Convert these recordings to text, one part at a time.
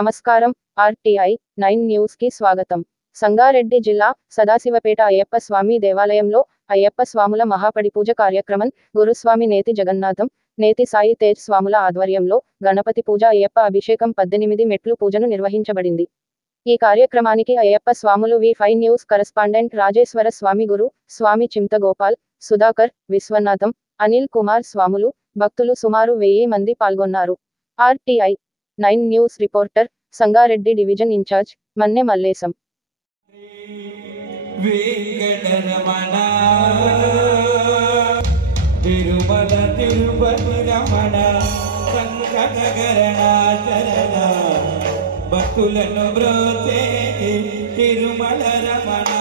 నమస్కారం. RTI 9 news కి స్వాగతం. సంగారెడ్డి జిల్లా సదాశివపేట అయ్యప్ప స్వామి దేవాలయంలో అయ్యప్ప స్వాముల మహాపడిపూజ కార్యక్రమం గురుస్వామి నేతి జగన్నాథం, నేతి సాయి తేజ్ స్వాముల ఆధ్వర్యంలో గణపతి పూజ, అయ్యప్ప అభిషేకం 18 మెట్లు పూజను నిర్వహించబడింది. ఈ కార్యక్రమానికి అయ్యప్ప స్వాములు V five news correspondent Rajeshwara Swami, Guru Swami Chintagopal, Sudhakar, Vishwanatham, Anil Kumar స్వాములు, భక్తులు సుమారు 1000 మంది పాల్గొన్నారు. RTI 9 news reporter, Sangareddy division incharge Manne Mallesham. Venkataramana Tirumala Tirupati Ramana సంకటకరణ శరణ భక్తులను బ్రోచే తిరుమల రమణ.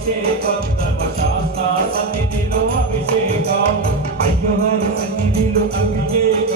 అభిషేకం ధర్మశాస్త్ర సన్నిధిలో అభిషేకం అయ్యవారి సన్నిధిలో అభిషేకం